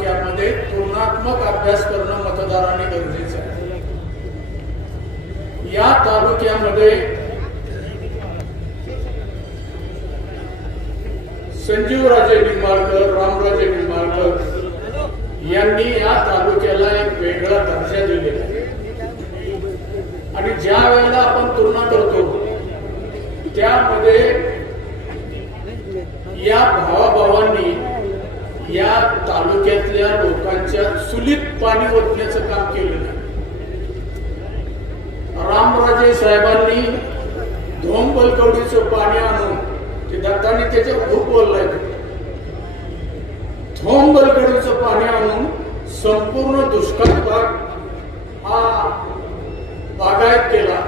तालुक्यामध्ये तुलनात्मक अभ्यास करणं मतदारांनी गरजेचं आहे. या तालुक्यामध्ये संजीवराजे निंबाळकर रामराजे निंबाळकर यांनी या तालुक्याला एक वेगळा दर्जा दिलेला आहे. आणि ज्या वेळेला आपण तुलना करतो त्यामध्ये या भावाभावांनी या तालुक्यातल्या लोकांच्या चुलीत पाणी ओतण्याचं काम केलं नाही. रामराजे साहेबांनी धोम बलकवडीचं पाणी आणून ते दत्ताने त्याच्यावर खूप बोललाय धोम बलकवडीचं पाणी आणून संपूर्ण दुष्काळ भाग हा बागायत केला.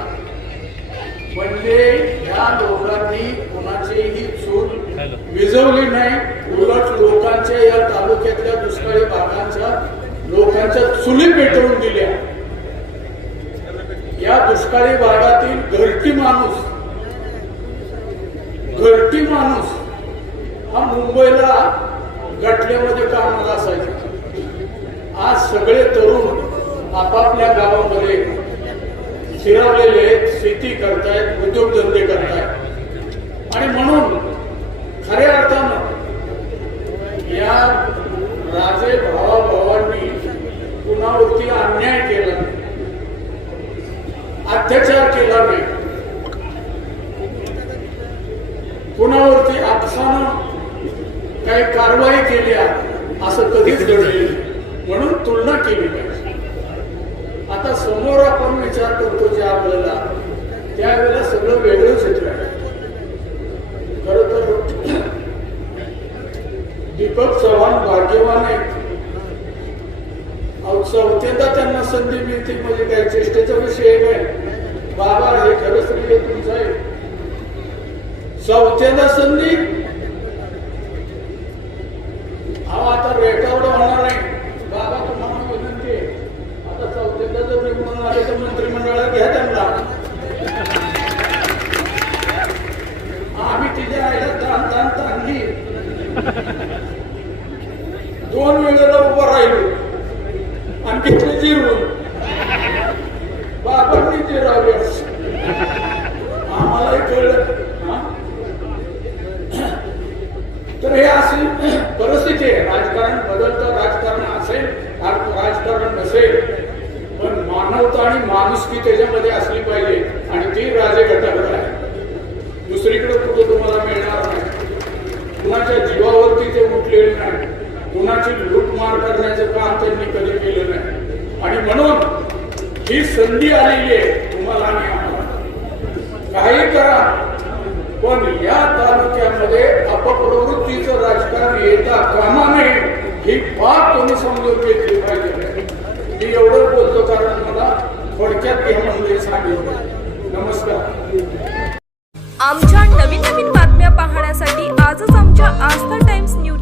म्हणजे या लोकांनी कोणाचीही चूल विजवली नाही उलट लोकांच्या या तालुक्यातल्या दुष्काळी भागांच्या लोकांच्या चुली पेटवून दिल्या. या दुष्काळी भागातील घरटी माणूस घरटी माणूस हा मुंबईला गटल्यामध्ये कामाला असायचा. आज सगळे तरुण आपापल्या गावामध्ये फिरवलेले आहेत, शेती करतायत उद्योगधंदे करतायत. आणि म्हणून खऱ्या अर्थानं या राजे भावाभावांनी कुणावरती अन्याय केला नाही अत्याचार केला नाही कुणावरती आपसानं काही कारवाई केल्या असं कधीच घडलेलं म्हणून तुलना केली पाहिजे. आता समोर आपण विचार करतो ज्या आपल्याला त्यावेळेला सगळं वेगळं चित्र आहे खर तर दीपक चव्हाण भाग्यवान आहेत. चौथ्यांदा त्यांना संधी मिळते म्हणजे काय चेष्टेचा विषय काय बाबा हे खरंच म्हणजे तुमचं? आहे चौथ्यांदा संधी? हा आता रेटावर होणार नाही. बाबा तुम्हाला विनंती आहे. आता चौथ्यांदा जर निवडून आले तर मंत्रिमंडळात घ्या त्यांना. आम्ही तिच्या आईला ताण ताण ताणली दोन वेळेला उभं राहिलो. आणि तिथले जी तर हे अशी परिस्थिती आहे. राजकारण बदलतं राजकारण असेल राजकारण नसेल पण मानवता आणि माणुसकी त्याच्यामध्ये असली पाहिजे आणि ती राजे घटक आहे. दुसरीकडे कुठं तुम्हाला मिळणार नाही. कुणाच्या जीवावरती ते उठलेले नाही. कुणाची लूटमार करण्याचं काम त्यांनी कधी केलं नाही. आणि म्हणून ही संधी आलेली आहे. तुम्हाला आणि आम्हाला. काही करा. पण या तालुक्यामध्ये अपप्रवृत्तीचं राजकारण येता कामा नये ही बाब तुम्ही समजून घेतली पाहिजे. मी एवढं बोलतो कारण मला थोडक्यात घ्यामध्ये म्हणजे सांगितलं नमस्कार. आमच्या नवीन नवीन बातम्या पाहण्यासाठी आजच आमच्या आस्था टाइम्स न्यूज